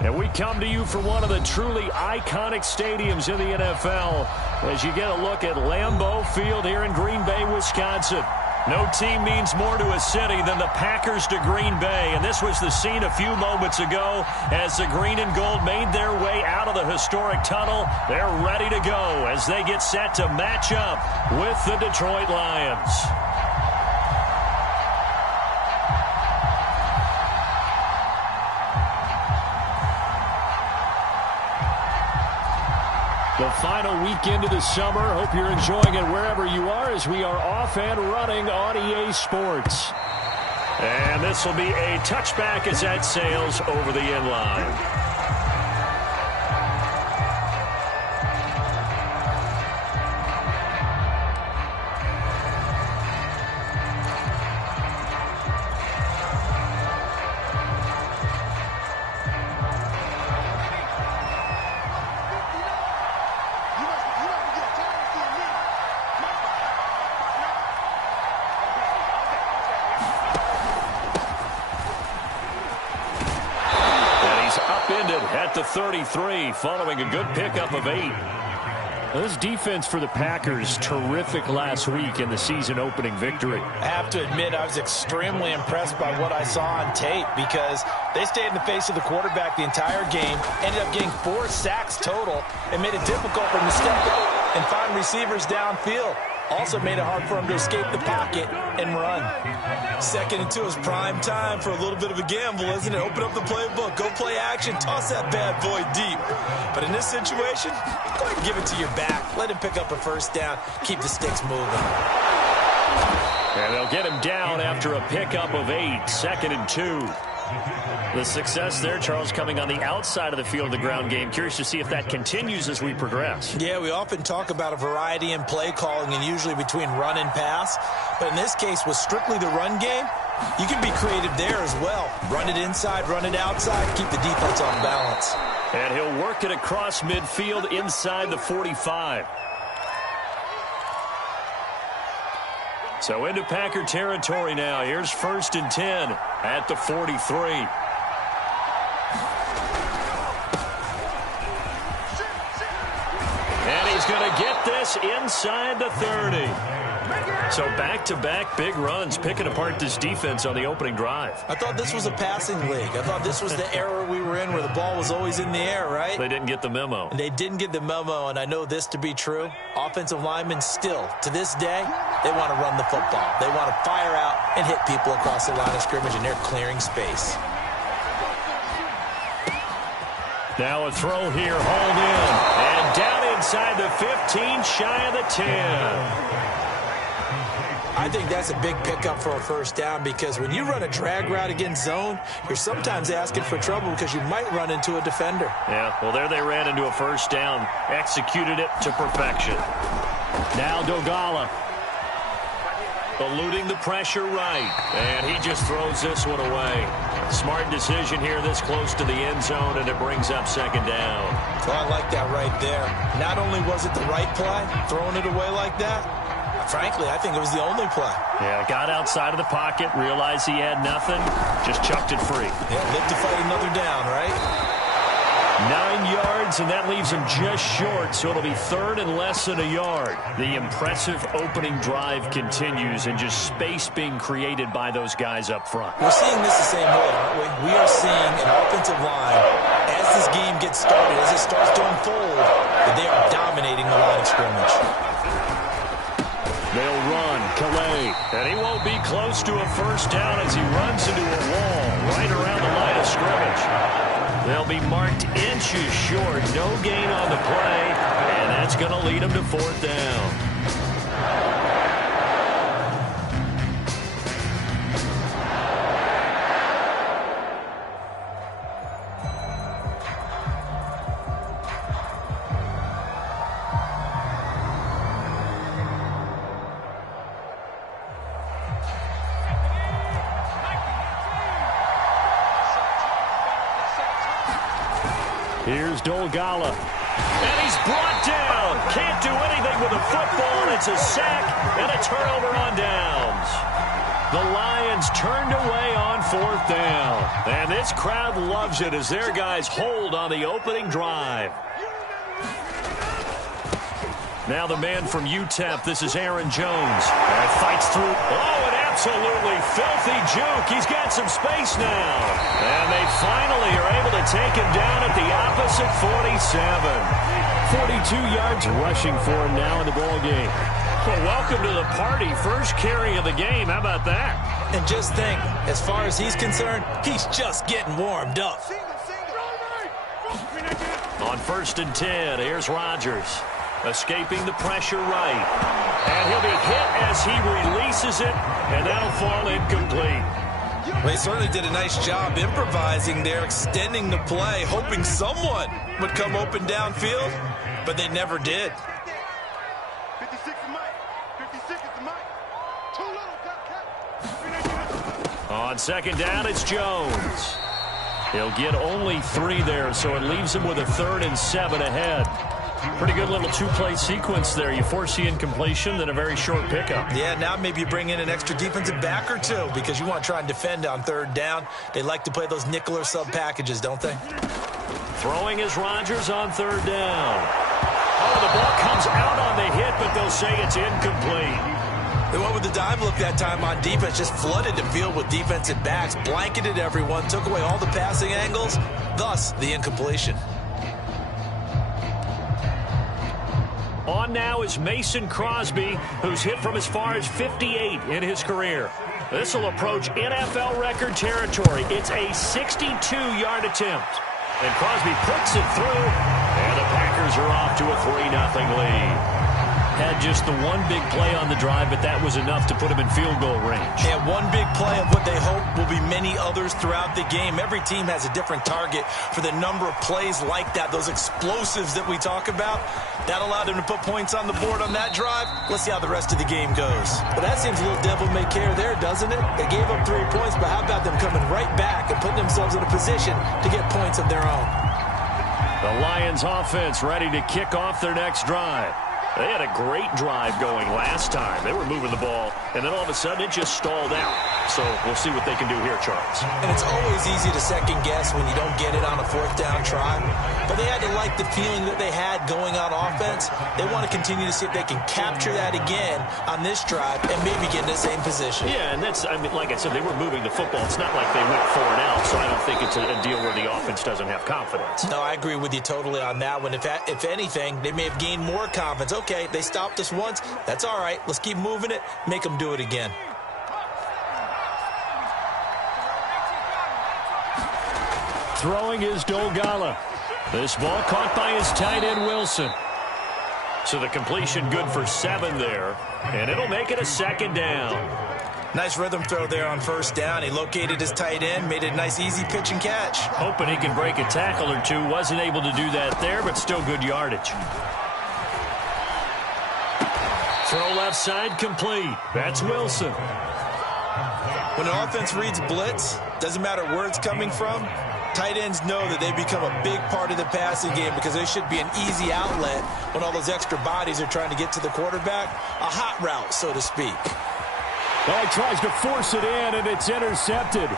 And we come to you from one of the truly iconic stadiums in the NFL as you get a look at Lambeau Field here in Green Bay, Wisconsin. No team means more to a city than the Packers to Green Bay, and this was the scene a few moments ago as the green and gold made their way out of the historic tunnel. They're ready to go as they get set to match up with the Detroit Lions. The final weekend of the summer. Hope you're enjoying it wherever you are as we are off and running on EA Sports. And this will be a touchback as that sails over the end line. At the 33, following a good pickup of 8. This defense for the Packers, terrific last week in the season-opening victory. I have to admit, I was extremely impressed by what I saw on tape because they stayed in the face of the quarterback the entire game, ended up getting 4 sacks total, and made it difficult for him to step out and find receivers downfield. Also made it hard for him to escape the pocket and run. 2nd and 2 is prime time for a little bit of a gamble, isn't it? Open up the playbook, go play action, toss that bad boy deep. But in this situation, go ahead and give it to your back. Let him pick up a first down, keep the sticks moving. And they'll get him down after a pickup of 8, 2nd and 2. The success there, Charles, coming on the outside of the field of the ground game. Curious to see if that continues as we progress. Yeah, we often talk about a variety in play calling and usually between run and pass. But in this case, with strictly the run game, you can be creative there as well. Run it inside, run it outside, keep the defense off balance. And he'll work it across midfield inside the 45. So into Packer territory now. Here's 1st and 10 at the 43. And he's going to get this inside the 30. So back-to-back big runs, picking apart this defense on the opening drive. I thought this was a passing league. I thought this was the era we were in where the ball was always in the air, right? They didn't get the memo. And they didn't get the memo, and I know this to be true. Offensive linemen still, to this day, they want to run the football. They want to fire out and hit people across the line of scrimmage, and they're clearing space. Now a throw here, hauled in. And down inside the 15, shy of the 10. I think that's a big pickup for a first down because when you run a drag route against zone, you're sometimes asking for trouble because you might run into a defender. Yeah, well, there they ran into a first down, executed it to perfection. Now Dogala eluding the pressure right, and he just throws this one away. Smart decision here this close to the end zone, and it brings up 2nd down. Well, I like that right there. Not only was it the right play, throwing it away like that, frankly, I think it was the only play. Yeah, got outside of the pocket, realized he had nothing, just chucked it free. Yeah, live to fight another down, right? 9 yards, and that leaves him just short, so it'll be 3rd and less than a yard. The impressive opening drive continues, and just space being created by those guys up front. We're seeing this the same way, aren't we? We are seeing an offensive line, as this game gets started, as it starts to unfold, that they are dominating the line of scrimmage. They'll run, Calais, and he won't be close to a first down as he runs into a wall right around the line of scrimmage. They'll be marked inches short, no gain on the play, and that's going to lead them to 4th down. Here's Dolgala. And he's brought down. Can't do anything with the football. It's a sack and a turnover on downs. The Lions turned away on 4th down. And this crowd loves it as their guys hold on the opening drive. Now the man from UTEP, this is Aaron Jones. And fights through. Oh, an absolutely filthy juke. He's got some space now. And they finally are able to take him down at the opposite 47. 42 yards rushing for him now in the ball game. Well, welcome to the party. First carry of the game. How about that? And just think, as far as he's concerned, he's just getting warmed up. On 1st and 10, here's Rodgers. Escaping the pressure right. And he'll be hit as he releases it, and that'll fall incomplete. Well, he certainly did a nice job improvising there, extending the play, hoping someone would come open downfield, but they never did. 56 is Mike. 56 is Mike. Too little. On 2nd down, it's Jones. He'll get only 3 there, so it leaves him with a 3rd and 7 ahead. Pretty good little two-play sequence there. You force the incompletion, then a very short pickup. Yeah, now maybe you bring in an extra defensive back or two because you want to try and defend on 3rd down. They like to play those nickel or sub packages, don't they? Throwing is Rodgers on 3rd down. Oh, the ball comes out on the hit, but they'll say it's incomplete. They went with the dive look that time on defense, just flooded the field with defensive backs, blanketed everyone, took away all the passing angles, thus the incompletion. On now is Mason Crosby, who's hit from as far as 58 in his career. This will approach NFL record territory. It's a 62-yard attempt. And Crosby puts it through, and the Packers are off to a 3-0 lead. Had just the one big play on the drive, but that was enough to put him in field goal range. And one big play of what they hope will be many others throughout the game. Every team has a different target for the number of plays like that, those explosives that we talk about. That allowed them to put points on the board on that drive. Let's see how the rest of the game goes. Well, that seems a little devil-may-care there, doesn't it? They gave up 3 points, but how about them coming right back and putting themselves in a position to get points of their own? The Lions offense ready to kick off their next drive. They had a great drive going last time. They were moving the ball, and then all of a sudden it just stalled out. So we'll see what they can do here, Charles. And it's always easy to second guess when you don't get it on a 4th down try. But they had to like the feeling that they had going on offense. They want to continue to see if they can capture that again on this drive and maybe get in the same position. Yeah, and that's, I mean, like I said, they were moving the football. It's not like they went 4 and out, so I don't think it's a deal where the offense doesn't have confidence. No, I agree with you totally on that one. If anything, they may have gained more confidence. Okay, they stopped us once. That's all right. Let's keep moving it. Make them do it again. Throwing is Dolgala. This ball caught by his tight end, Wilson. So the completion good for 7 there, and it'll make it a 2nd down. Nice rhythm throw there on 1st down. He located his tight end, made it a nice easy pitch and catch. Hoping he can break a tackle or two. Wasn't able to do that there, but still good yardage. Throw left side complete. That's Wilson. When an offense reads blitz, doesn't matter where it's coming from, tight ends know that they become a big part of the passing game because they should be an easy outlet when all those extra bodies are trying to get to the quarterback. A hot route, so to speak. Well, he tries to force it in, and it's intercepted.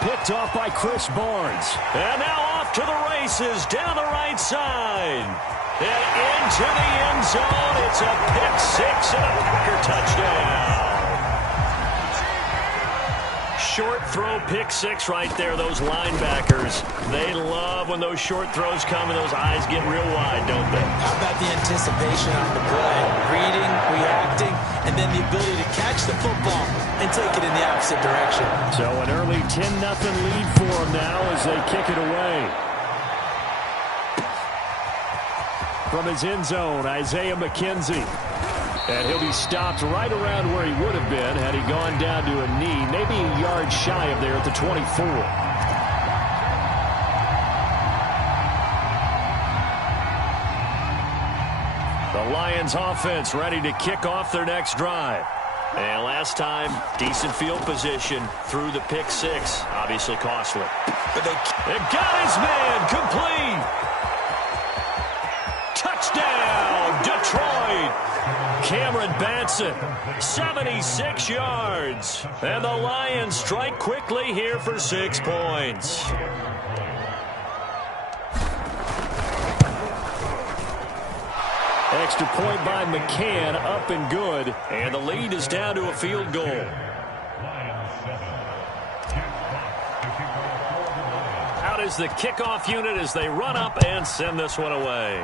Picked off by Chris Barnes. And now off to the races down the right side. And into the end zone. It's a pick 6 and a Packer touchdown. Short throw, pick 6 right there. Those linebackers, they love when those short throws come and those eyes get real wide, don't they? How about the anticipation on the play? Reading, reacting, and then the ability to catch the football and take it in the opposite direction. So an early 10-0 lead for them now as they kick it away. From his end zone, Isaiah McKenzie. And he'll be stopped right around where he would have been had he gone down to a knee, maybe a yard shy of there at the 24. The Lions offense ready to kick off their next drive. And last time, decent field position through the pick 6. Obviously costly. But they got his man complete. Touchdown, Detroit. Cameron Batson, 76 yards. And the Lions strike quickly here for 6 points. Extra point by McCann, up and good. And the lead is down to a field goal. Out is the kickoff unit as they run up and send this one away.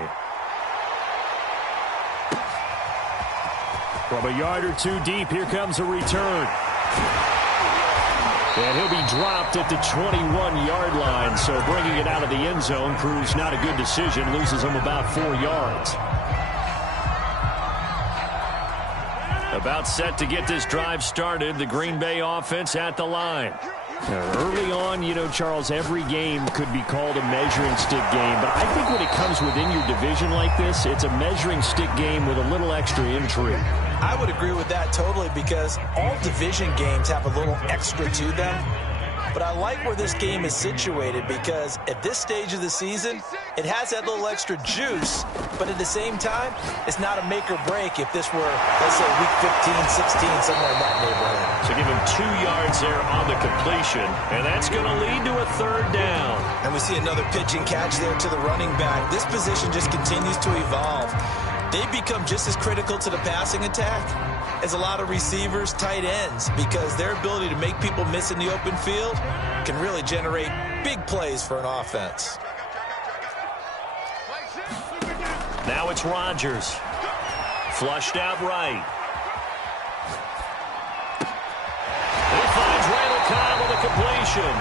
From a yard or two deep, here comes a return. And he'll be dropped at the 21-yard line, so bringing it out of the end zone proves not a good decision, loses him about 4 yards. About set to get this drive started, the Green Bay offense at the line. Early on, you know, Charles, every game could be called a measuring stick game, but I think when it comes within your division like this, it's a measuring stick game with a little extra intrigue. I would agree with that totally because all division games have a little extra to them. But I like where this game is situated because at this stage of the season, it has that little extra juice, but at the same time, it's not a make or break if this were, let's say, week 15, 16, somewhere in that neighborhood. So give him 2 yards there on the completion, and that's going to lead to a 3rd down. And we see another pitch and catch there to the running back. This position just continues to evolve. They become just as critical to the passing attack as a lot of receivers, tight ends, because their ability to make people miss in the open field can really generate big plays for an offense. Now it's Rodgers. Flushed out right. He finds Randall Cobb with a completion.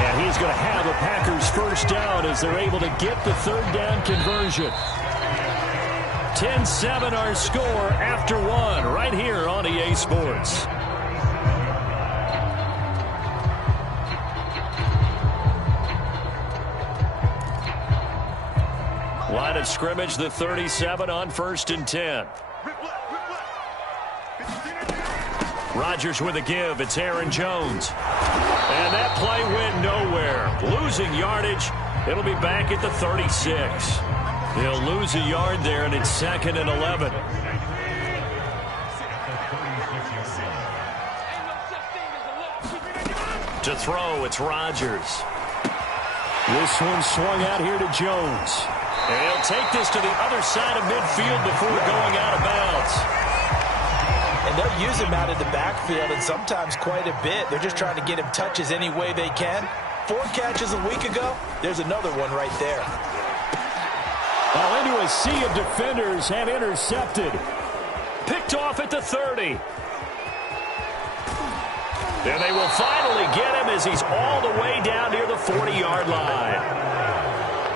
And he's going to have a Packers 1st down as they're able to get the 3rd down conversion. 10-7 our score after 1 right here on EA Sports. Line of scrimmage, the 37 on 1st and 10. Rodgers with a give. It's Aaron Jones. And that play went nowhere. Losing yardage. It'll be back at the 36. He'll lose a yard there, and it's 2nd and 11. To throw, it's Rodgers. This one swung out here to Jones. And he'll take this to the other side of midfield before going out of bounds. And they'll use him out of the backfield, and sometimes quite a bit. They're just trying to get him touches any way they can. 4 catches a week ago. There's another one right there. Into a sea of defenders and intercepted. Picked off at the 30. And they will finally get him as he's all the way down near the 40-yard line.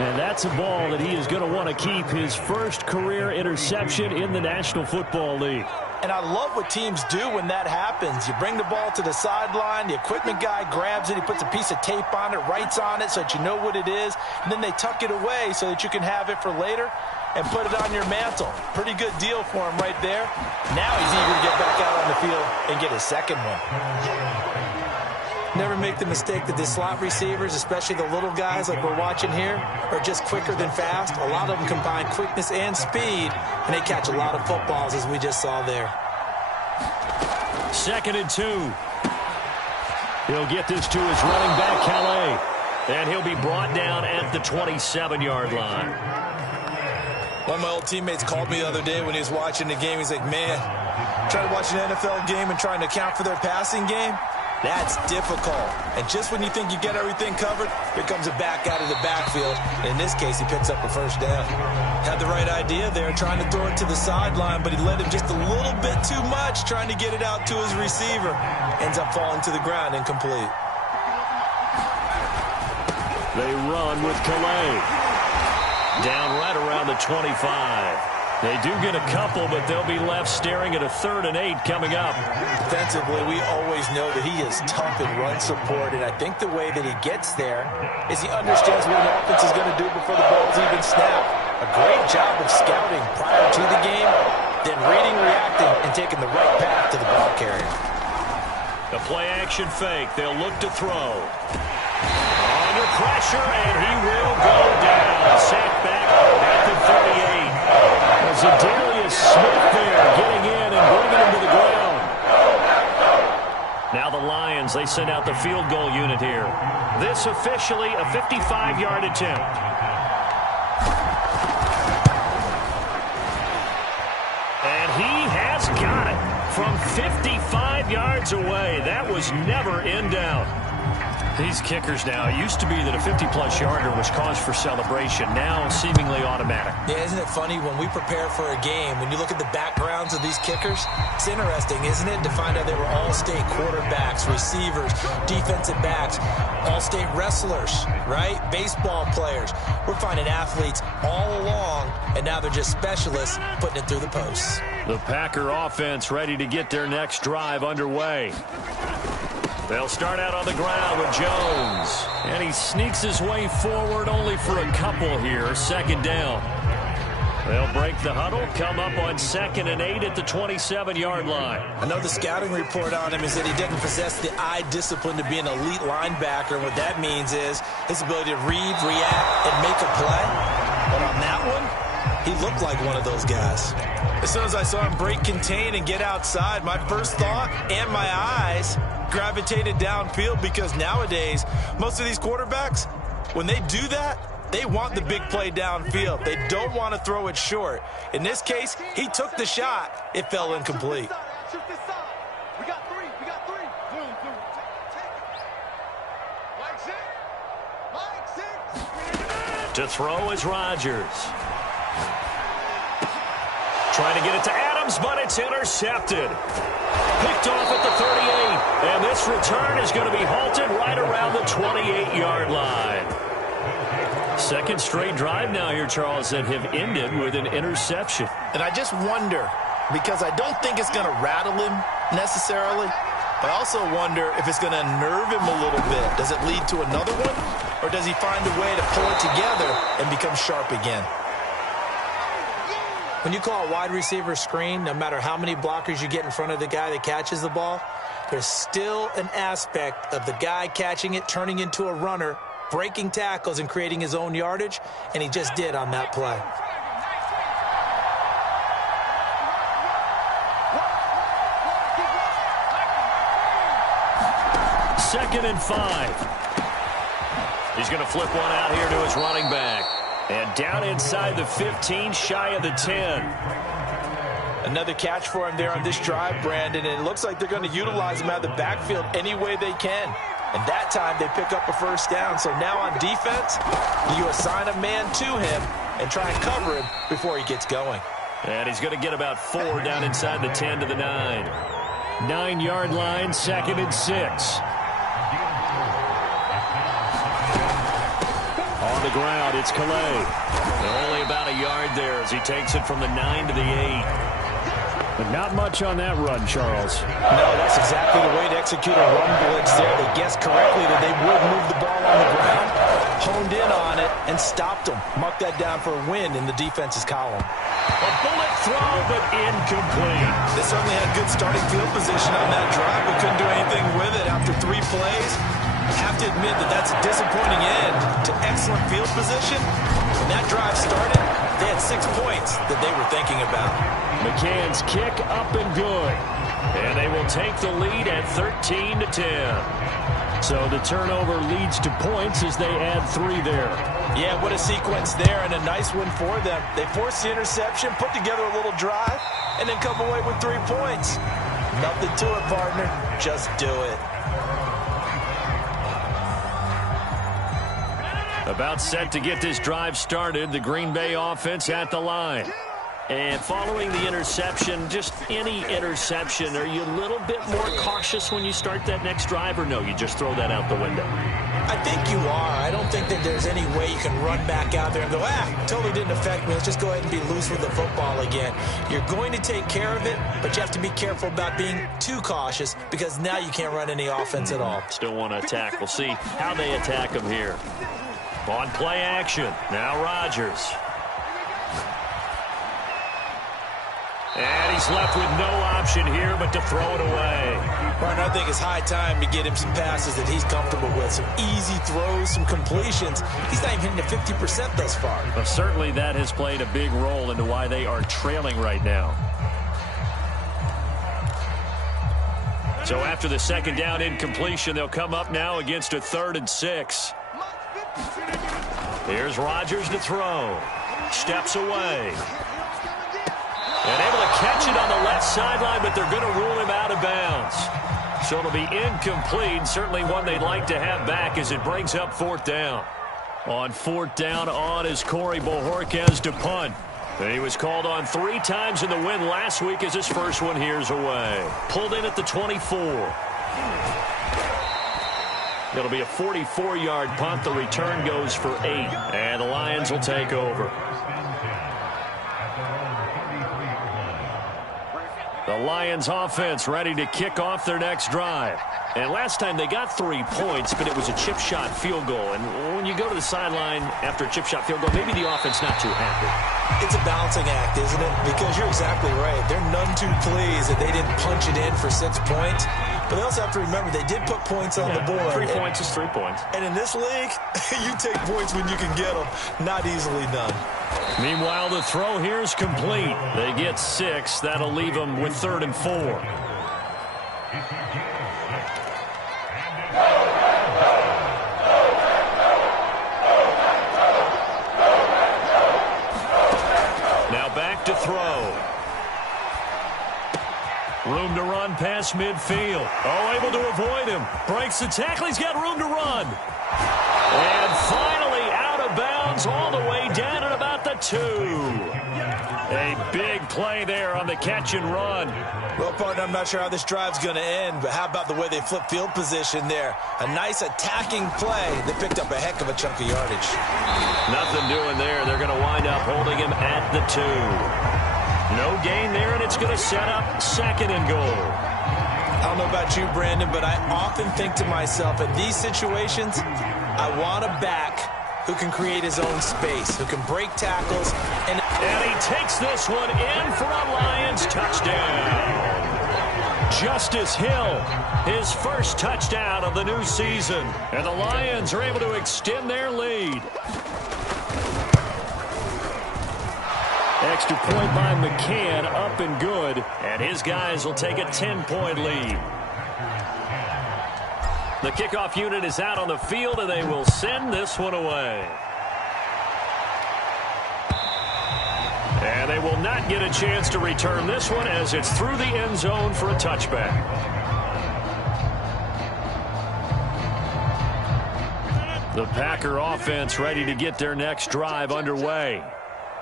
And that's a ball that he is going to want to keep, his 1st career interception in the National Football League. And I love what teams do when that happens. You bring the ball to the sideline, the equipment guy grabs it, he puts a piece of tape on it, writes on it so that you know what it is, and then they tuck it away so that you can have it for later and put it on your mantle. Pretty good deal for him right there. Now he's eager to get back out on the field and get his 2nd one. Never make the mistake that the slot receivers, especially the little guys like we're watching here, are just quicker than fast. A lot of them combine quickness and speed, and they catch a lot of footballs, as we just saw there. 2nd and 2. He'll get this to his running back, Calais. And he'll be brought down at the 27-yard line. One of my old teammates called me the other day when he was watching the game. He's like, man, trying to watch an NFL game and trying to account for their passing game? That's difficult. And just when you think you get everything covered, here comes a back out of the backfield. And in this case, he picks up a 1st down. Had the right idea there, trying to throw it to the sideline, but he led him just a little bit too much, trying to get it out to his receiver. Ends up falling to the ground, incomplete. They run with Calais. Down right around the 25. They do get a couple, but they'll be left staring at a 3rd and 8 coming up. Defensively, we always know that he is tough in run support, and I think the way that he gets there is he understands what an offense is going to do before the ball's even snapped. A great job of scouting prior to the game, then reading, reacting, and taking the right path to the ball carrier. The play-action fake. They'll look to throw. Under pressure, and he will go down. Sacked back at the 38. Zadarius was Smith there, getting in and bringing him to the ground. Now the Lions, they send out the field goal unit here. This officially a 55-yard attempt. And he has got it from 55 yards away. That was never in doubt. These kickers now, it used to be that a 50-plus yarder was cause for celebration. Now seemingly automatic. Yeah, isn't it funny when we prepare for a game, when you look at the backgrounds of these kickers, it's interesting, isn't it, to find out they were all-state quarterbacks, receivers, defensive backs, all-state wrestlers, right? Baseball players. We're finding athletes all along, and now they're just specialists putting it through the posts. The Packer offense ready to get their next drive underway. They'll start out on the ground with Jones. And he sneaks his way forward only for a couple here. Second down. They'll break the huddle, come up on 2nd and 8 at the 27-yard line. I know the scouting report on him is that he doesn't possess the eye discipline to be an elite linebacker. And what that means is his ability to read, react, and make a play. But on that one, he looked like one of those guys. As soon as I saw him break contain and get outside, my first thought and my eyes gravitated downfield, because nowadays most of these quarterbacks, when they do that, they want the big play downfield. They don't want to throw it short. In this case, he took the shot. It fell incomplete. We got three. Boom. Mike six. To throw is Rodgers. Trying to get it to Adams, but it's intercepted. Picked off at the 38, and this return is going to be halted right around the 28-yard line. Second straight drive now here, Charles, that have ended with an interception. And I just wonder, because I don't think it's going to rattle him necessarily, but I also wonder if it's going to nerve him a little bit. Does it lead to another one, or does he find a way to pull it together and become sharp again? When you call a wide receiver screen, no matter how many blockers you get in front of the guy that catches the ball, there's still an aspect of the guy catching it, turning into a runner, breaking tackles and creating his own yardage, and he just did on that play. Second and 5. He's going to flip one out here to his running back. And down inside the 15, shy of the 10. Another catch for him there on this drive, Brandon, and it looks like they're going to utilize him out of the backfield any way they can. And that time they pick up a first down. So now on defense, you assign a man to him and try and cover him before he gets going. And he's going to get about 4 down inside the 10 to the 9. 9-yard line, 2nd and 6. On the ground, it's Calais. Only about a yard there as he takes it from the 9 to the 8. But not much on that run, Charles. No, that's exactly the way to execute a run blitz there. They guessed correctly that they would move the ball on the ground, honed in on it, and stopped them. Marked that down for a win in the defense's column. A bullet throw, but incomplete. They certainly had good starting field position on that drive, but couldn't do anything with it after 3 plays. I have to admit that that's a disappointing end to excellent field position. When that drive started, they had 6 points that they were thinking about. McCann's kick up and good. And they will take the lead at 13 to 10. So the turnover leads to points as they add 3 there. Yeah, what a sequence there, and a nice one for them. They forced the interception, put together a little drive, and then come away with 3 points. Nothing to it, partner. Just do it. About set to get this drive started, the Green Bay offense at the line. And following the interception, just any interception, are you a little bit more cautious when you start that next drive, or no, you just throw that out the window? I think you are. I don't think that there's any way you can run back out there and go, totally didn't affect me. Let's just go ahead and be loose with the football again. You're going to take care of it, but you have to be careful about being too cautious, because now you can't run any offense at all. Still want to attack. We'll see how they attack them here. On play action, now Rodgers. And he's left with no option here but to throw it away. Martin, I think it's high time to get him some passes that he's comfortable with. Some easy throws, some completions. He's not even hitting the 50% thus far. Well, certainly that has played a big role into why they are trailing right now. So after the second down incompletion, they'll come up now against a 3rd and 6. Here's Rodgers to throw. Steps away. And able to catch it on the left sideline, but they're going to rule him out of bounds. So it'll be incomplete, certainly one they'd like to have back as it brings up 4th down. On 4th down on is Corey Bojorquez to punt. And he was called on 3 times in the win last week as his first one here's away. Pulled in at the 24. It'll be a 44-yard punt. The return goes for 8. And the Lions will take over. The Lions offense ready to kick off their next drive. And last time they got 3 points, but it was a chip shot field goal. And when you go to the sideline after a chip shot field goal, maybe the offense not too happy. It's a balancing act, isn't it? Because you're exactly right. They're none too pleased that they didn't punch it in for 6 points. But they also have to remember they did put points on the board. 3 points is 3 points. And in this league, you take points when you can get them. Not easily done. Meanwhile, the throw here is complete. They get 6. That'll leave them with 3rd and 4. Now back to throw. Room to run past midfield. Oh, able to avoid him. Breaks the tackle. He's got room to run. And finally out of bounds all the way down at about the 2. A big play there on the catch and run. Well, partner, I'm not sure how this drive's going to end, but how about the way they flip field position there? A nice attacking play. They picked up a heck of a chunk of yardage. Nothing doing there. They're going to wind up holding him at the 2. No gain there, and it's going to set up 2nd and goal. I don't know about you, Brandon, but I often think to myself, in these situations, I want a back who can create his own space, who can break tackles. And he takes this one in for a Lions touchdown. Justice Hill, his first touchdown of the new season. And the Lions are able to extend their lead. Extra point by McCann, up and good. And his guys will take a 10-point lead. The kickoff unit is out on the field, and they will send this one away. And they will not get a chance to return this one as it's through the end zone for a touchback. The Packer offense ready to get their next drive underway.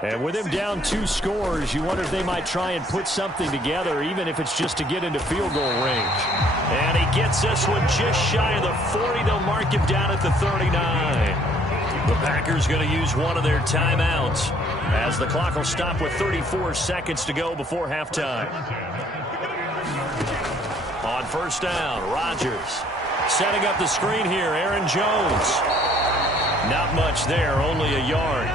And with him down 2 scores, you wonder if they might try and put something together, even if it's just to get into field goal range. And he gets this one just shy of the 40. They'll mark him down at the 39. The Packers going to use one of their timeouts as the clock will stop with 34 seconds to go before halftime. On 1st down, Rodgers setting up the screen here. Aaron Jones. Not much there, only a yard.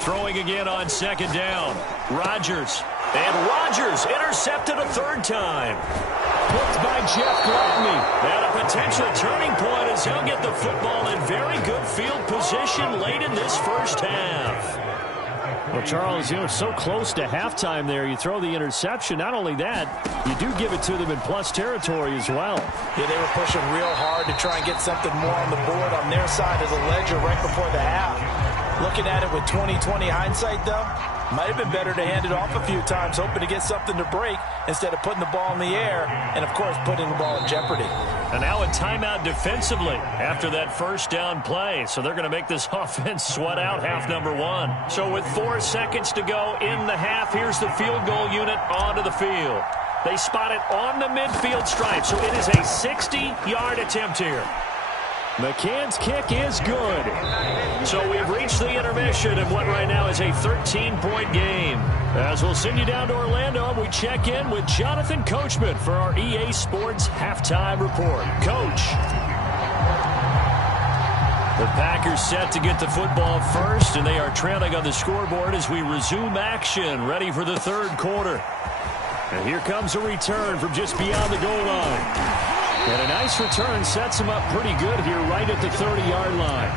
Throwing again on 2nd down. Rodgers. And Rodgers intercepted a 3rd time. Picked by Jeff Gladney. And a potential turning point as he'll get the football in very good field position late in this first half. Well, Charles, you know, so close to halftime there. You throw the interception. Not only that, you do give it to them in plus territory as well. Yeah, they were pushing real hard to try and get something more on the board on their side of the ledger right before the half. Looking at it with 20/20 hindsight, though, might have been better to hand it off a few times, hoping to get something to break instead of putting the ball in the air and, of course, putting the ball in jeopardy. And now a timeout defensively after that 1st down play. So they're going to make this offense sweat out half number 1. So with 4 seconds to go in the half, here's the field goal unit onto the field. They spot it on the midfield stripe, so it is a 60-yard attempt here. McCann's kick is good. So we've reached the intermission of what right now is a 13-point game. As we'll send you down to Orlando, we check in with Jonathan Coachman for our EA Sports Halftime Report. Coach. The Packers set to get the football first, and they are trailing on the scoreboard as we resume action, ready for the third quarter. And here comes a return from just beyond the goal line. And a nice return sets him up pretty good here right at the 30-yard line.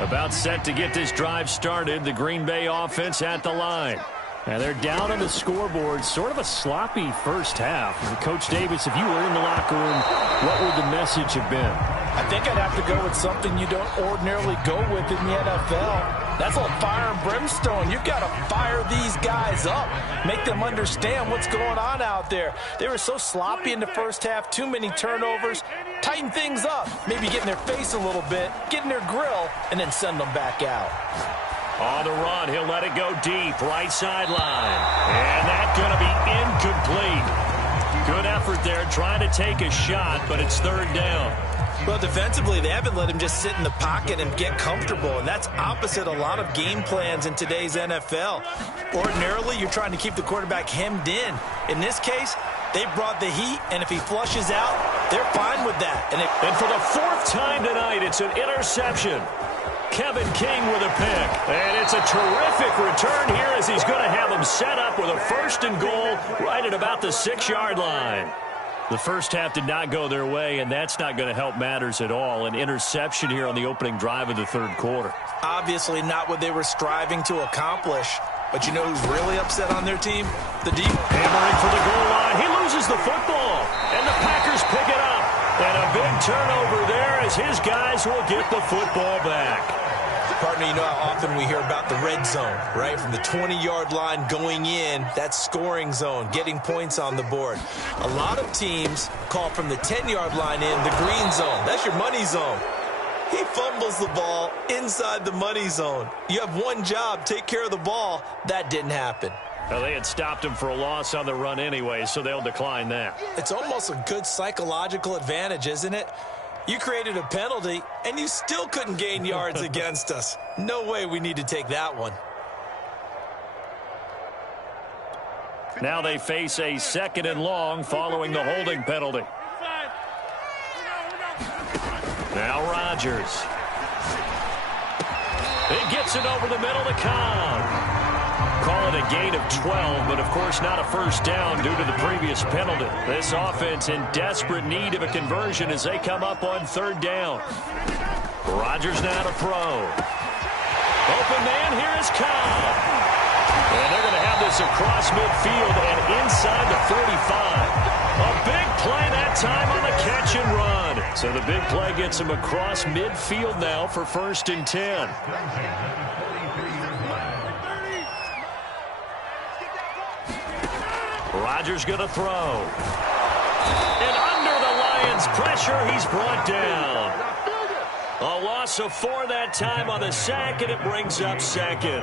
About set to get this drive started, the Green Bay offense at the line. And they're down on the scoreboard, sort of a sloppy first half. Coach Davis, if you were in the locker room, what would the message have been? I think I'd have to go with something you don't ordinarily go with in the NFL. That's a little fire and brimstone. You've got to fire these guys up. Make them understand what's going on out there. They were so sloppy in the first half, too many turnovers. Tighten things up. Maybe get in their face a little bit, get in their grill, and then send them back out. On the run, he'll let it go deep, right sideline. And that's going to be incomplete. Good effort there, trying to take a shot, but it's third down. Well, defensively, they haven't let him just sit in the pocket and get comfortable, and that's opposite a lot of game plans in today's NFL. Ordinarily, you're trying to keep the quarterback hemmed in. In this case, they brought the heat, and if he flushes out, they're fine with that. And for the fourth time tonight, it's an interception. Kevin King with a pick. And it's a terrific return here as he's going to have him set up with a first and goal right at about the 6-yard line. The first half did not go their way, and that's not going to help matters at all. An interception here on the opening drive of the third quarter. Obviously not what they were striving to accomplish. But you know who's really upset on their team? The deep. Hammering for the goal line. He loses the football, and the Packers pick it up. And a big turnover there as his guys will get the football back. Partner, you know how often we hear about the red zone, right? From the 20-yard line going in, that's scoring zone, getting points on the board. A lot of teams call from the 10-yard line in the green zone. That's your money zone. He fumbles the ball inside the money zone. You have one job, take care of the ball. That didn't happen. Well, they had stopped him for a loss on the run anyway, so they'll decline that. It's almost a good psychological advantage, isn't it? You created a penalty, and you still couldn't gain yards against us. No way we need to take that one. Now they face a second and long following the holding penalty. Now Rodgers. He gets it over the middle to Cobb. Call it a gain of 12, but of course not a first down due to the previous penalty. This offense in desperate need of a conversion as they come up on third down. Rodgers now to throw. Open man, here is Cobb. And they're going to have this across midfield and inside the 45. A big play that time on the catch and run. So the big play gets him across midfield now for 1st and 10. Rodgers going to throw. And under the Lions' pressure, he's brought down. A loss of 4 that time on the sack, and it brings up second.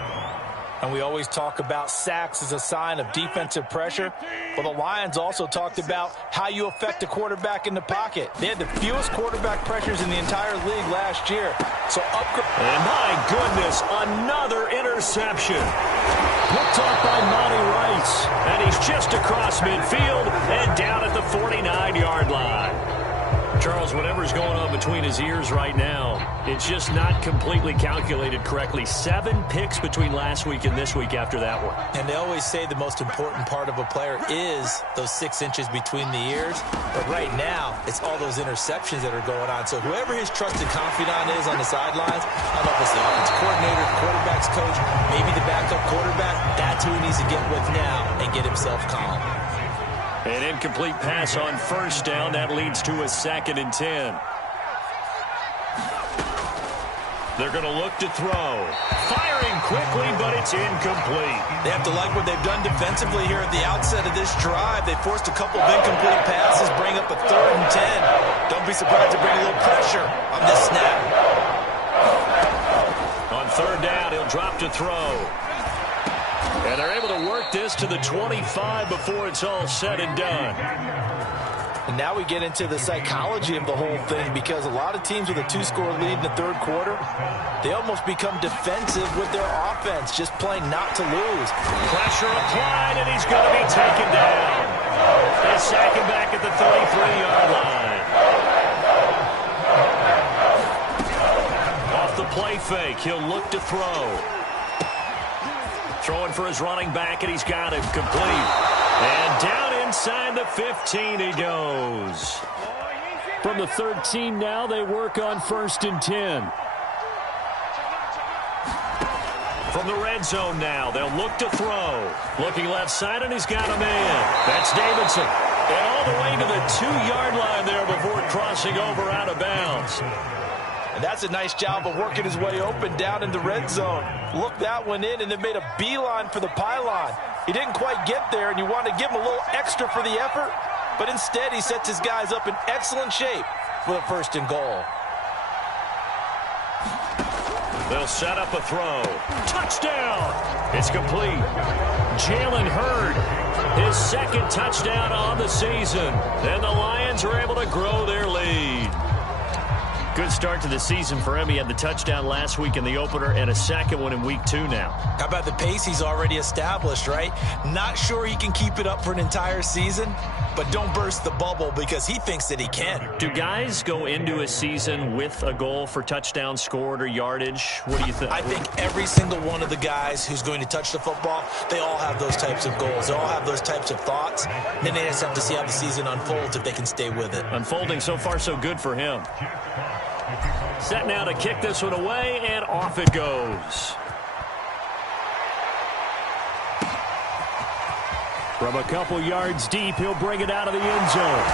And we always talk about sacks as a sign of defensive pressure. Well, the Lions also talked about how you affect a quarterback in the pocket. They had the fewest quarterback pressures in the entire league last year. So upgrade. And my goodness, another interception. Picked off by Monty Rice. And he's just across midfield and down at the 49-yard line. Charles, whatever's going on between his ears right now, it's just not completely calculated correctly. 7 picks between last week and this week after that one. And they always say the most important part of a player is those 6 inches between the ears. But right now, it's all those interceptions that are going on. So whoever his trusted confidant is on the sidelines, I don't know if it's the offense coordinator, quarterback's coach, maybe the backup quarterback, that's who he needs to get with now and get himself calm. An incomplete pass on first down. That leads to a 2nd and 10. They're going to look to throw. Firing quickly, but it's incomplete. They have to like what they've done defensively here at the outset of this drive. They forced a couple of incomplete passes, bring up a 3rd and 10. Don't be surprised to bring a little pressure on this snap. On 3rd down, he'll drop to throw. And they're able to work this to the 25 before it's all said and done. And now we get into the psychology of the whole thing, because a lot of teams with a 2-score lead in the third quarter, they almost become defensive with their offense, just playing not to lose. Pressure applied, and he's going to be taken down. They sack him back at the 33-yard line. Off the play fake, he'll look to throw. Throwing for his running back, and he's got him complete. And down inside the 15 he goes. From the 13 now, they work on 1st and 10. From the red zone now, they'll look to throw. Looking left side, and he's got a man. That's Davidson. And all the way to the 2-yard line there before crossing over out of bounds. And that's a nice job of working his way open down in the red zone. Looked that one in and then made a beeline for the pylon. He didn't quite get there, and you want to give him a little extra for the effort, but instead he sets his guys up in excellent shape for the 1st and goal. They'll set up a throw. Touchdown! It's complete. Jalen Hurd, his 2nd touchdown on the season. And the Lions are able to grow their lead. Good start to the season for him. He had the touchdown last week in the opener and a 2nd one in week 2 now. How about the pace he's already established, right? Not sure he can keep it up for an entire season, but don't burst the bubble because he thinks that he can. Do guys go into a season with a goal for touchdown scored or yardage? What do you think? I think every single one of the guys who's going to touch the football, they all have those types of goals. They all have those types of thoughts. Then they just have to see how the season unfolds if they can stay with it. Unfolding so far so good for him. Set now to kick this one away, and off it goes. From a couple yards deep, he'll bring it out of the end zone.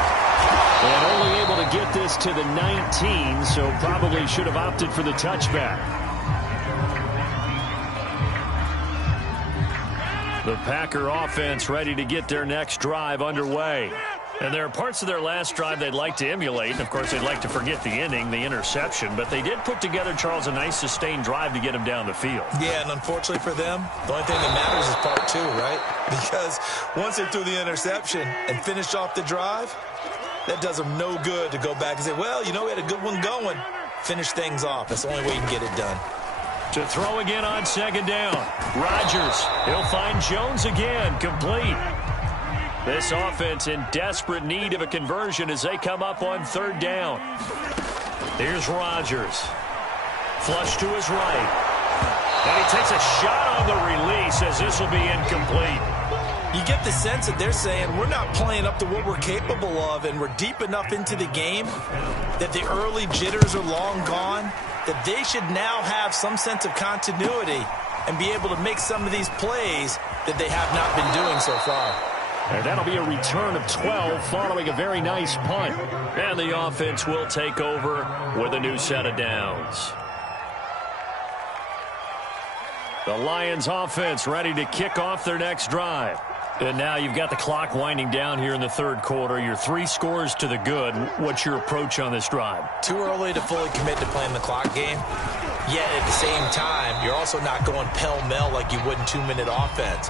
And only able to get this to the 19, so probably should have opted for the touchback. The Packer offense ready to get their next drive underway. And there are parts of their last drive they'd like to emulate. And, of course, they'd like to forget the inning, the interception. But they did put together, Charles, a nice sustained drive to get him down the field. Yeah, and unfortunately for them, the only thing that matters is part 2, right? Because once they threw the interception and finished off the drive, that does them no good to go back and say, well, you know, we had a good one going. Finish things off. That's the only way you can get it done. To throw again on 2nd down. Rodgers, he'll find Jones again, complete. This offense in desperate need of a conversion as they come up on 3rd down. Here's Rodgers. Flush to his right. And he takes a shot on the release as this will be incomplete. You get the sense that they're saying we're not playing up to what we're capable of, and we're deep enough into the game that the early jitters are long gone, that they should now have some sense of continuity and be able to make some of these plays that they have not been doing so far. And that'll be a return of 12 following a very nice punt. And the offense will take over with a new set of downs. The Lions offense ready to kick off their next drive. And now you've got the clock winding down here in the 3rd quarter. You're 3 scores to the good. What's your approach on this drive? Too early to fully commit to playing the clock game. Yet at the same time, you're also not going pell-mell like you would in 2-minute offense.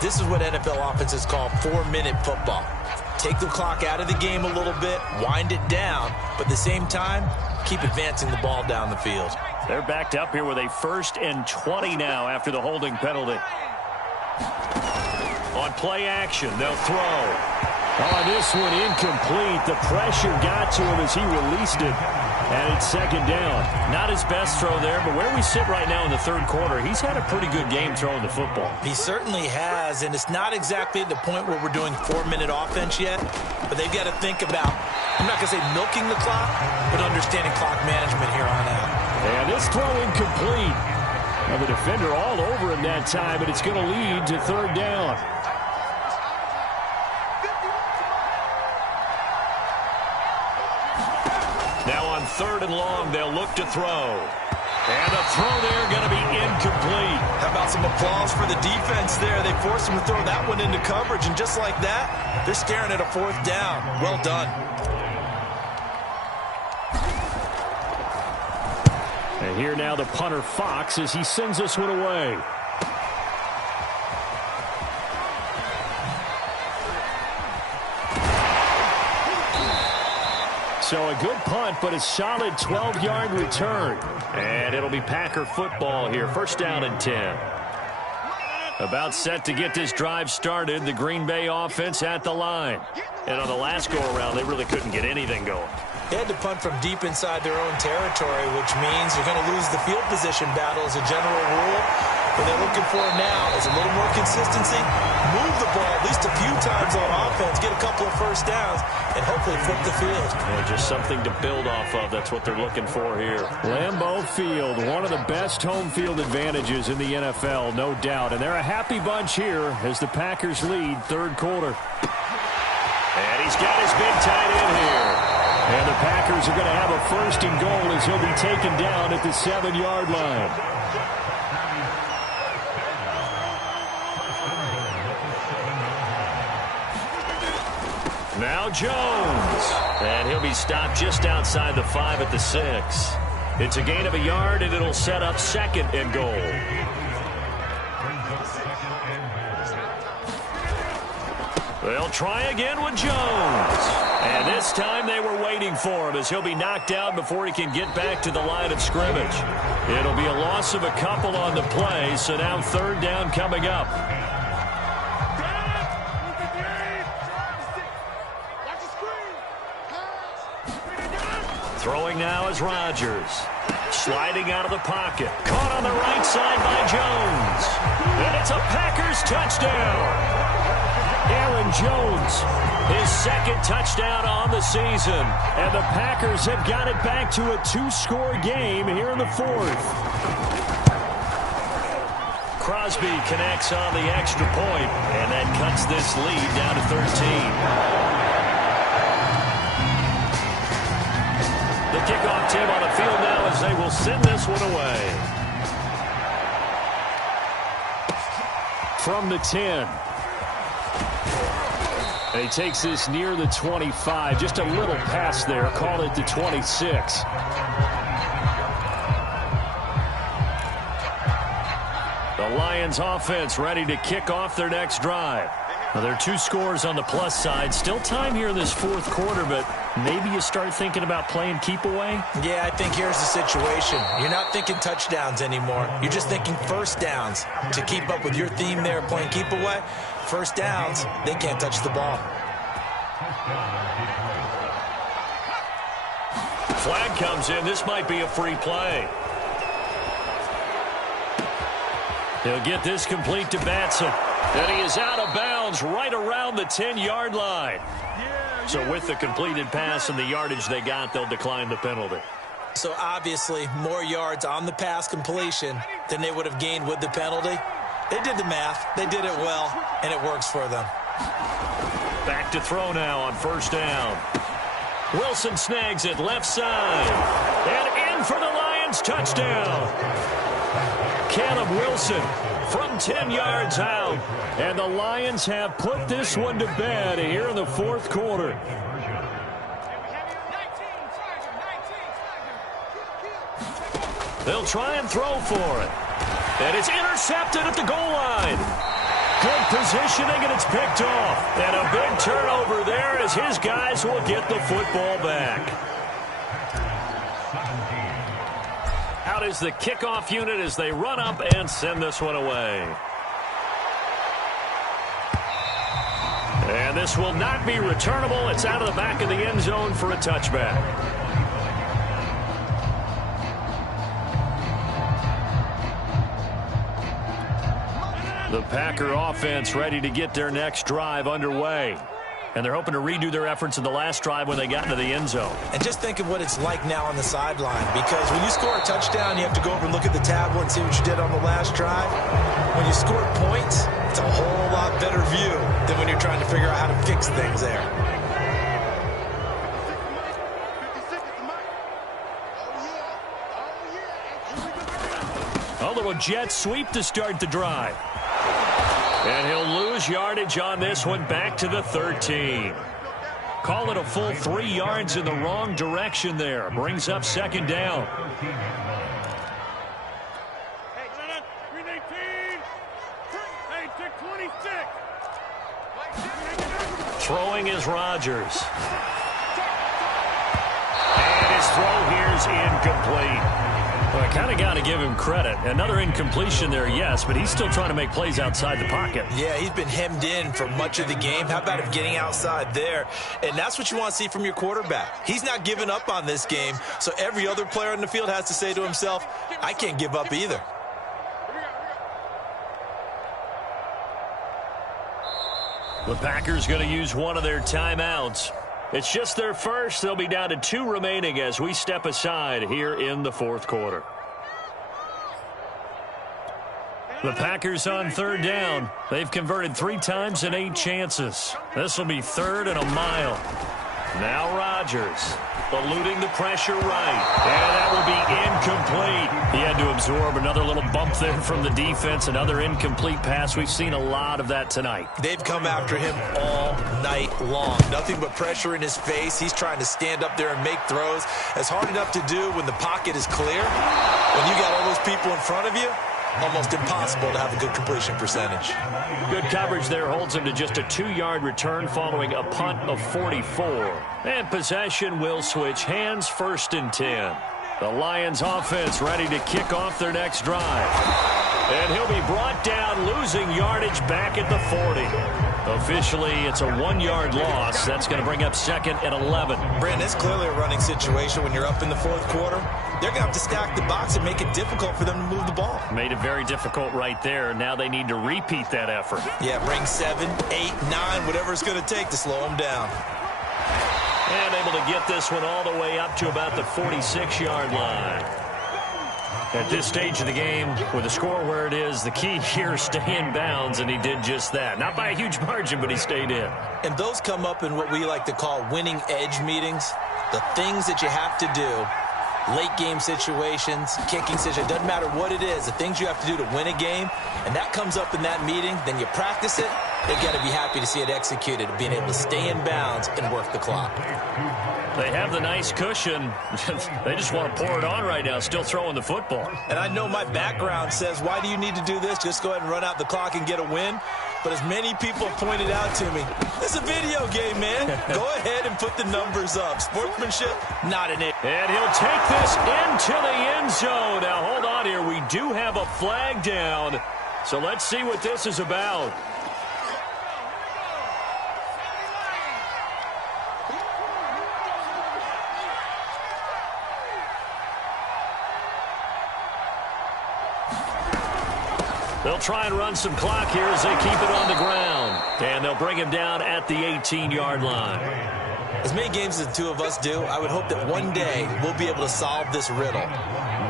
This is what NFL offenses call 4-minute football. Take the clock out of the game a little bit, wind it down, but at the same time, keep advancing the ball down the field. They're backed up here with a 1st and 20 now after the holding penalty. On play action, they'll throw. Oh, this one incomplete. The pressure got to him as he released it. And it's 2nd down. Not his best throw there, but where we sit right now in the 3rd quarter, he's had a pretty good game throwing the football. He certainly has, and it's not exactly at the point where we're doing 4-minute offense yet, but they've got to think about, I'm not going to say milking the clock, but understanding clock management here on out. And this throw incomplete. And the defender all over him that time, and it's going to lead to 3rd down. Now on 3rd and long, they'll look to throw. And a throw there going to be incomplete. How about some applause for the defense there? They forced him to throw that one into coverage, and just like that, they're staring at a 4th down. Well done. And here now the punter, Fox, as he sends this one away. So a good punt, but a solid 12-yard return. And it'll be Packer football here. First down and 10. About set to get this drive started. The Green Bay offense at the line. And on the last go-around, they really couldn't get anything going. They had to punt from deep inside their own territory, which means you're going to lose the field position battle as a general rule. What they're looking for now is a little more consistency, move the ball at least a few times on offense, get a couple of first downs, and hopefully flip the field. Yeah, just something to build off of. That's what they're looking for here. Lambeau Field, one of the best home field advantages in the NFL, no doubt. And they're a happy bunch here as the Packers lead third quarter. And he's got his big tight end here. And the Packers are going to have a first and goal as he'll be taken down at the 7-yard line. Now Jones. And he'll be stopped just outside the 5 at the 6. It's a gain of a yard, and it'll set up second and goal. They'll try again with Jones. And this time they were waiting for him as he'll be knocked down before he can get back to the line of scrimmage. It'll be a loss of a couple on the play, so now third down coming up. Throwing now is Rodgers. Sliding out of the pocket. Caught on the right side by Jones. And it's a Packers touchdown. Aaron Jones, his second touchdown on the season. And the Packers have got it back to a 2-score game here in the fourth. Crosby connects on the extra point, and that cuts this lead down to 13. The kickoff team on the field now as they will send this one away. From the 10. And he takes this near the 25. Just a little pass there. Call it the 26. The Lions offense ready to kick off their next drive. Now, there are 2 scores on the plus side. Still time here in this fourth quarter, but maybe you start thinking about playing keep away? Yeah, I think here's the situation. You're not thinking touchdowns anymore. You're just thinking first downs. To keep up with your theme there, playing keep away, first downs, they can't touch the ball. Flag comes in. This might be a free play. He'll get this complete to Batson. And he is out of bounds right around the 10-yard line. So with the completed pass and the yardage they got, they'll decline the penalty. So obviously more yards on the pass completion than they would have gained with the penalty. They did the math. They did it well, and it works for them. Back to throw now on first down. Wilson snags it left side. And in for the Lions touchdown. Caleb Wilson from 10 yards out. And the Lions have put this one to bed here in the fourth quarter. They'll try and throw for it. And it's intercepted at the goal line. Good positioning, and it's picked off. And a big turnover there as his guys will get the football back. Out is the kickoff unit as they run up and send this one away. And this will not be returnable. It's out of the back of the end zone for a touchback. The Packer offense ready to get their next drive underway. And they're hoping to redo their efforts in the last drive when they got into the end zone. And just think of what it's like now on the sideline. Because when you score a touchdown, you have to go over and look at the tablet and see what you did on the last drive. When you score points, it's a whole lot better view than when you're trying to figure out how to fix things there. A little jet sweep to start the drive. And he'll lose yardage on this one back to the 13. Call it a full 3 yards in the wrong direction there. Brings up second down. Throwing is Rodgers. his throw here's incomplete. Well, I kind of got to give him credit. Another incompletion there, yes, but he's still trying to make plays outside the pocket. Yeah, he's been hemmed in for much of the game. How about him getting outside there? And that's what you want to see from your quarterback. He's not giving up on this game, so every other player in the field has to say to himself, I can't give up either. The Packers going to use one of their timeouts. It's just their first. They'll be down to 2 remaining as we step aside here in the fourth quarter. The Packers on third down. They've converted 3 times in 8 chances. This will be 3rd and a mile. Now Rodgers eluding the pressure right. And that will be incomplete. He had to absorb another little bump there from the defense. Another incomplete pass. We've seen a lot of that tonight. They've come after him all night long. Nothing but pressure in his face. He's trying to stand up there and make throws. It's hard enough to do when the pocket is clear. When you got all those people in front of you, almost impossible to have a good completion percentage. Good coverage there holds him to just a 2-yard return following a punt of 44. And possession will switch hands, 1st and 10. The Lions offense ready to kick off their next drive. And he'll be brought down, losing yardage back at the 40. Officially, it's a 1-yard loss. That's going to bring up 2nd and 11. Brandon, it's clearly a running situation when you're up in the 4th quarter. They're going to have to stack the box and make it difficult for them to move the ball. Made it very difficult right there. Now they need to repeat that effort. Yeah, bring 7, 8, 9, whatever it's going to take to slow them down. And able to get this one all the way up to about the 46-yard line. At this stage of the game, with the score where it is, the key here is stay in bounds, and he did just that. Not by a huge margin, but he stayed in. And those come up in what we like to call winning edge meetings. The things that you have to do, late game situations, kicking situations, doesn't matter what it is, the things you have to do to win a game, and that comes up in that meeting, then you practice it, they've got to be happy to see it executed, being able to stay in bounds and work the clock. They have the nice cushion. They just want to pour it on right now, still throwing the football. And I know my background says, why do you need to do this? Just go ahead and run out the clock and get a win. But as many people have pointed out to me, it's a video game, man. Go ahead and put the numbers up. Sportsmanship, not an it. And he'll take this into the end zone. Now, hold on here. We do have a flag down. So let's see what this is about. They'll try and run some clock here as they keep it on the ground. And they'll bring him down at the 18-yard line. As many games as the two of us do, I would hope that one day we'll be able to solve this riddle.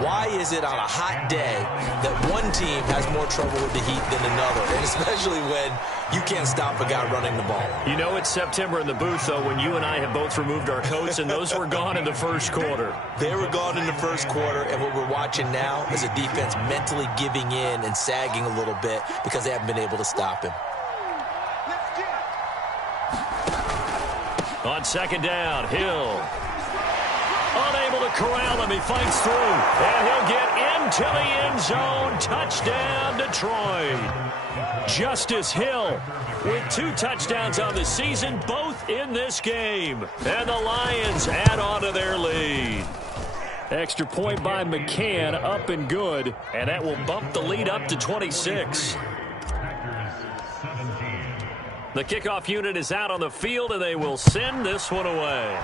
Why is it on a hot day that one team has more trouble with the heat than another, and especially when you can't stop a guy running the ball? You know it's September in the booth, though, when you and I have both removed our coats, and those were gone in the first quarter. They were gone in the first quarter, and what we're watching now is a defense mentally giving in and sagging a little bit because they haven't been able to stop him. On 2nd down, Hill. Unable to corral him. He fights through. And he'll get into the end zone. Touchdown, Detroit. Justice Hill with 2 touchdowns on the season, both in this game. And the Lions add on to their lead. Extra point by McCann, up and good. And that will bump the lead up to 26. The kickoff unit is out on the field, and they will send this one away.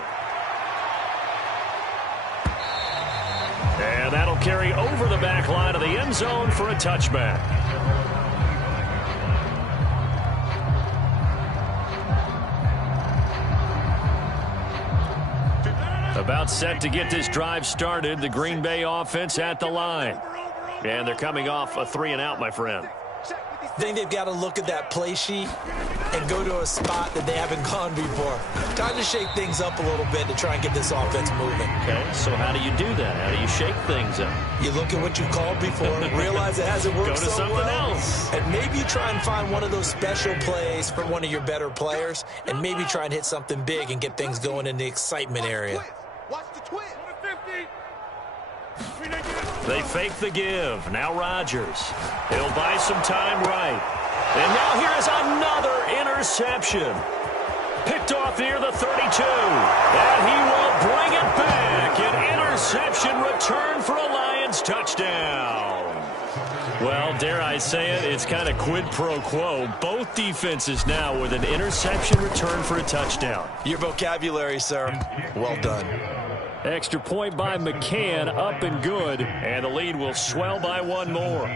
And that'll carry over the back line of the end zone for a touchback. About set to get this drive started. The Green Bay offense at the line. And they're coming off a 3-and-out, my friend. I think they've got to look at that play sheet and go to a spot that they haven't gone before. Time to shake things up a little bit to try and get this offense moving. Okay, so how do you do that? How do you shake things up? You look at what you called before, realize it hasn't worked Go to so something well, else. and maybe you try and find one of those special plays for one of your better players, and maybe try and hit something big and get things going in the excitement area. Watch the twist. They fake the give. Now Rodgers. He'll buy some time right. And now here is another interception. Picked off near the 32. And he will bring it back. An interception return for a Lions touchdown. Well, dare I say it, it's kind of quid pro quo. Both defenses now with an interception return for a touchdown. Your vocabulary, sir. Well done. Extra point by McCann, up and good. And the lead will swell by one more.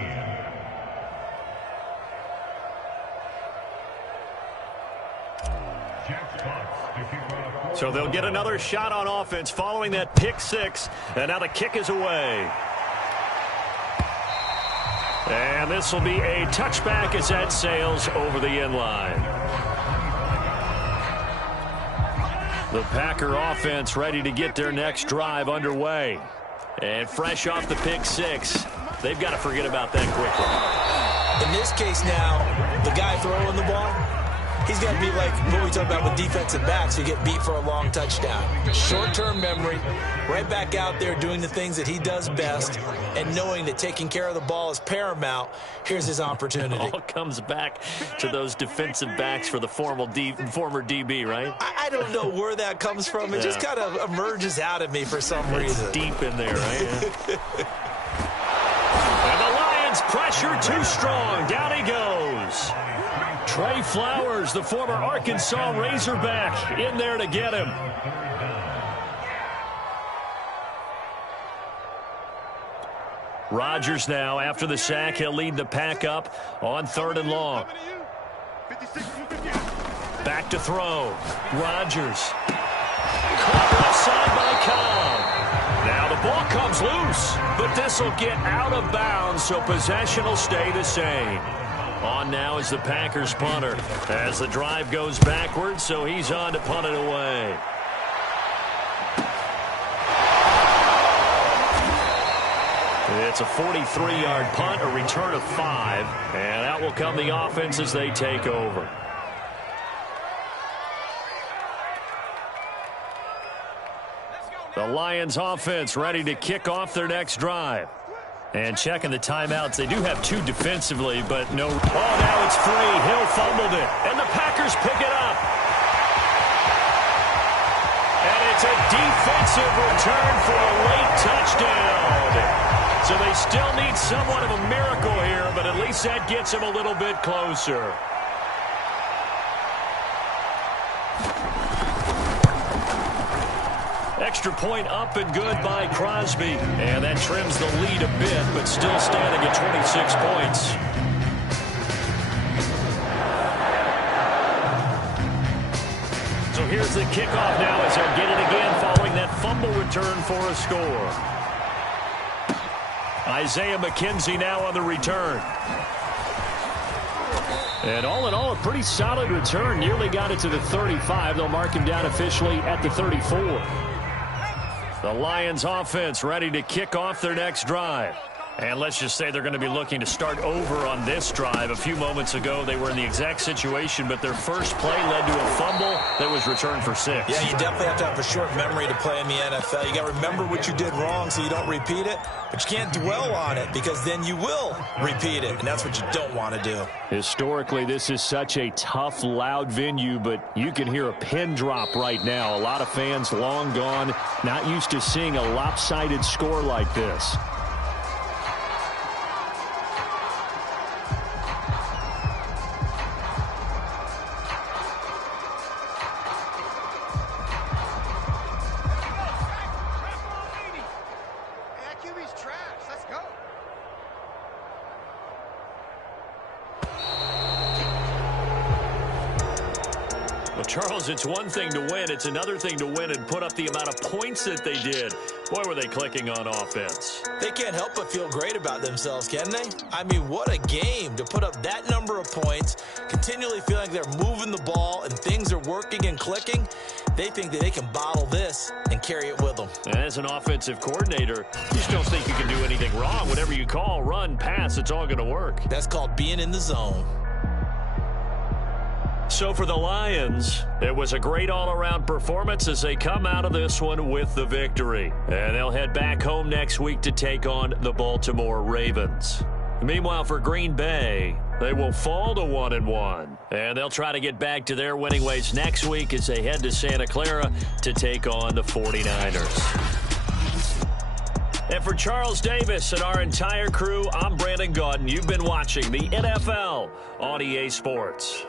So they'll get another shot on offense following that pick six. And now the kick is away. And this will be a touchback as that sails over the end line. The Packer offense ready to get their next drive underway. And fresh off the pick six, they've got to forget about that quickly. In this case now, the guy throwing the ball, he's got to be like what we talk about with defensive backs who get beat for a long touchdown. Short-term memory, right back out there doing the things that he does best, and knowing that taking care of the ball is paramount. Here's his opportunity. All comes back to those defensive backs for the former DB, right? I don't know where that comes from. It just kind of emerges out of me for some reason. It's deep in there, right? And the Lions pressure too strong. Down he goes. Trey Flowers, the former Arkansas Razorback, in there to get him. Rodgers now, after the sack, he'll lead the pack up on 3rd and long. Back to throw. Rodgers. Caught offside by Cobb. Now the ball comes loose, but this will get out of bounds, so possession will stay the same. On now is the Packers punter as the drive goes backwards, so he's on to punt it away. It's a 43-yard punt, a return of 5, and out will come the offense as they take over. The Lions offense ready to kick off their next drive. And checking the timeouts, they do have 2 defensively, but no. Oh, now it's free. Hill fumbled it, and the Packers pick it up. And it's a defensive return for a late touchdown. So they still need somewhat of a miracle here, but at least that gets them a little bit closer. Extra point up and good by Crosby. And that trims the lead a bit, but still standing at 26 points. So here's the kickoff now as they'll get it again following that fumble return for a score. Isaiah McKenzie now on the return. And all in all, a pretty solid return. Nearly got it to the 35. They'll mark him down officially at the 34. The Lions offense ready to kick off their next drive. And let's just say they're going to be looking to start over on this drive. A few moments ago, they were in the exact situation, but their first play led to a fumble that was returned for 6. Yeah, you definitely have to have a short memory to play in the NFL. You got to remember what you did wrong so you don't repeat it, but you can't dwell on it because then you will repeat it, and that's what you don't want to do. Historically, this is such a tough, loud venue, but you can hear a pin drop right now. A lot of fans long gone, not used to seeing a lopsided score like this. Charles, it's one thing to win. It's another thing to win and put up the amount of points that they did. Boy, were they clicking on offense. They can't help but feel great about themselves, can they? I mean, what a game to put up that number of points, continually feeling like they're moving the ball and things are working and clicking. They think that they can bottle this and carry it with them. And as an offensive coordinator, you just don't think you can do anything wrong. Whatever you call, run, pass, it's all going to work. That's called being in the zone. So for the Lions, it was a great all-around performance as they come out of this one with the victory. And they'll head back home next week to take on the Baltimore Ravens. Meanwhile, for Green Bay, they will fall to 1-1. And they'll try to get back to their winning ways next week as they head to Santa Clara to take on the 49ers. And for Charles Davis and our entire crew, I'm Brandon Gaudin. You've been watching the NFL on EA Sports.